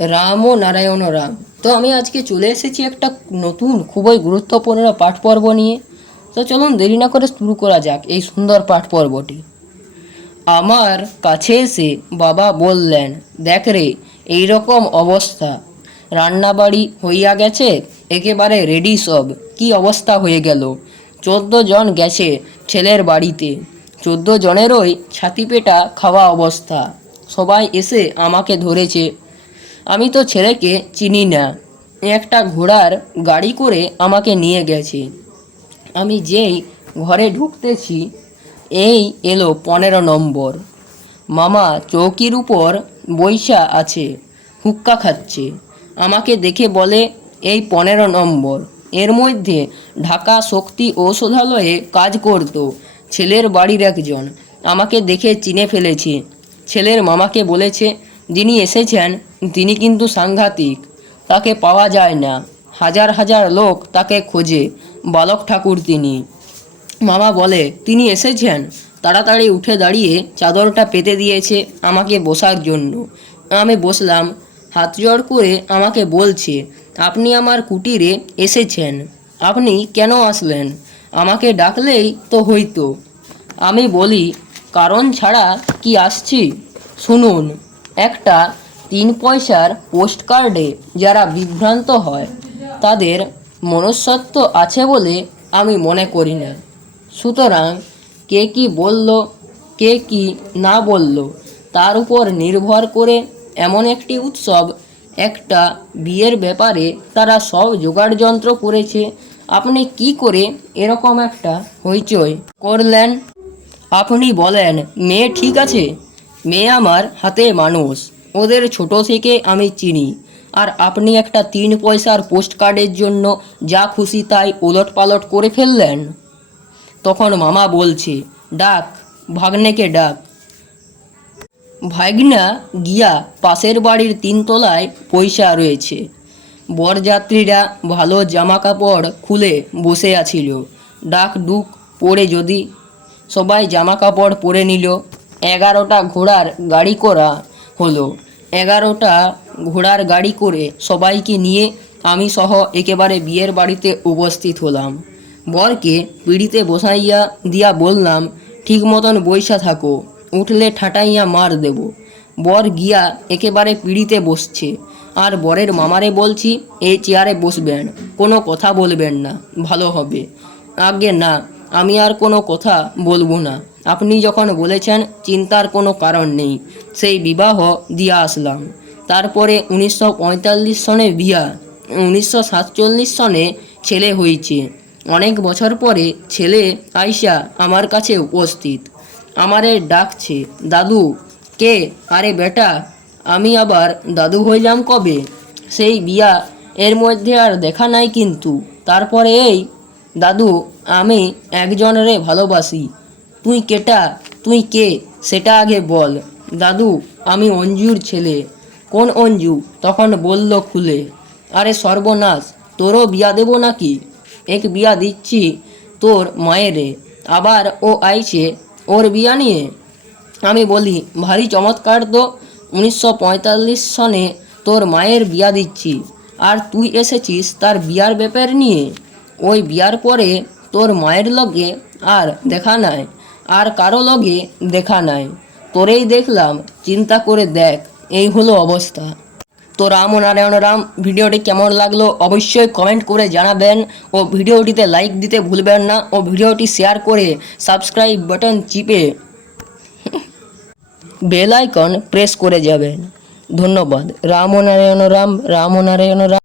রাম ও নারায়ণ রাম। তো আমি আজকে চলে এসেছি একটা নতুন খুবই গুরুত্বপূর্ণ পাঠ পর্ব নিয়ে। তো চলুন দেরি না করে শুরু করা যাক এই সুন্দর পাঠ পর্বটি। আমার কাছে এসে বাবা বললেন, দেখ রে, এইরকম অবস্থা, রান্নাবাড়ি হইয়া গেছে, একেবারে রেডি সব। কি অবস্থা হয়ে গেল! 14 জন গেছে ছেলের বাড়িতে, 14 জনেরই ছাতি পেটা খাওয়া অবস্থা। সবাই এসে আমাকে ধরেছে। আমি তো ছেলেকে চিনি না। একটা ঘোড়ার গাড়ি করে আমাকে নিয়ে গেছে। আমি যেই ঘরে ঢুকতেছি, এই এলো 15 নম্বর। মামা চৌকির উপর বইসা আছে, হুক্কা খাচ্ছে। আমাকে দেখে বলে, এই 15 নম্বর। এর মধ্যে ঢাকা শক্তি ঔষধালয়ে কাজ করত ছেলের বাড়ির একজন। আমাকে দেখে চিনে ফেলেছে। ছেলের মামাকে বলেছে, যিনি এসেছেন তিনি কিন্তু সাংঘাতিক, তাকে পাওয়া যায় না। হাজার হাজার লোক তাকে খোঁজে, বালক ঠাকুর তিনি। মামা বলে, তিনি এসেছেন। তাড়াতাড়ি উঠে দাঁড়িয়ে চাদরটা পেতে দিয়েছে আমাকে বসার জন্য। আমি বসলাম। হাত জোড় করে আমাকে বলছে, আপনি আমার কুটিরে এসেছেন, আপনি কেন আসলেন? আমাকে ডাকলেই তো হইতো। আমি বলি, কারণ ছাড়া কি আসছি? শুনুন, একটা 3 পয়সার পোস্ট কার্ডে যারা বিভ্রান্ত হয় তাদের মনুষ্যত্ব আছে বলে আমি মনে করি না। সুতরাং কে কি বলল, কে কি না বলল, তার উপর নির্ভর করে এমন একটি উৎসব, একটা বিয়ের ব্যাপারে তারা সব জোগাড় যন্ত্র করেছে। আপনি কি করে এরকম একটা হইচই করলেন? আপনি বলেন, মেয়ে ঠিক আছে? মেয়ে আমার হাতে মানুষ, ওদের ছোট থেকে আমি চিনি। আর আপনি একটা 3 পয়সার পোস্ট কার্ডের জন্য যা খুশি তাই ওলটপালট করে ফেললেন। তখন মামা বলছে, ডাক, ভাগ্নেকে ডাক। ভাগ্না গিয়া পাশের বাড়ির 3 তলায় পয়সা রয়েছে। বরযাত্রীরা ভালো জামা কাপড় খুলে বসে আছিল। ডাক ডুক পড়ে যদি। সবাই জামা কাপড় পরে নিল। 11টা ঘোড়ার গাড়ি করা হলো। 11টা ঘোড়ার গাড়ি করে সবাইকে নিয়ে আমি সহ একেবারে বিয়ের বাড়িতে উপস্থিত হলাম। বরকে পিড়িতে বসাইয়া দিয়া বললাম, ঠিক মতন বইসা থাকো, উঠলে ঠাটাইয়া মার দেব। বর গিয়া একেবারে পিড়িতে বসছে। আর বরের মামারে বলছি, এই চেয়ারে বসবেন, কোনো কথা বলবেন না, ভালো হবে। আজ্ঞে না, আমি আর কোনো কথা বলবো না। আপনি যখন বলেছেন চিন্তার কোনো কারণ নেই। সেই বিবাহ দিয়া আসলাম। তারপরে 1945 সনে বিয়া, 1947 সনে ছেলে হয়েছে। অনেক বছর পরে ছেলে আইসা আমার কাছে উপস্থিত। আমারে ডাকছে, দাদু। কে? আরে বেটা, আমি আবার দাদু হইলাম কবে? সেই বিয়া, এর মধ্যে আর দেখা নাই কিন্তু। তারপরে এই দাদু, আমি একজনরে ভালোবাসি। তুই কেটা? তুই কে সেটা আগে বল। দাদু, আমি অঞ্জুর ছেলে। কোন অঞ্জু? তখন বলল খুলে। আরে সর্বনাশ, তোরও বিয়া দেব নাকি? এক বিয়া দিচ্ছি তোর মায়েরে, আবার ও আইছে ওর বিয়া নিয়ে। আমি বলি, ভারী চমৎকার তো। 1945 সনে তোর মায়ের বিয়া দিচ্ছি, আর তুই এসেছিস তার বিয়ার ব্যাপার নিয়ে। ওই বিয়ার পরে তোর মায়ের লগে আর দেখা নাই, আর কারো লগে দেখা নাই। তোরেই দেখলাম, চিন্তা করে দেখ, এই হলো অবস্থা। তো রাম ও নারায়ণ রাম, ভিডিওটি কেমন লাগলো অবশ্যই কমেন্ট করে জানাবেন, ও ভিডিওটিতে লাইক দিতে ভুলবেন না, ও ভিডিওটি শেয়ার করে সাবস্ক্রাইব বাটন চিপে বেল আইকন প্রেস করে যাবেন। ধন্যবাদ। রাম ও নারায়ণ রাম, রাম ও নারায়ণ রাম।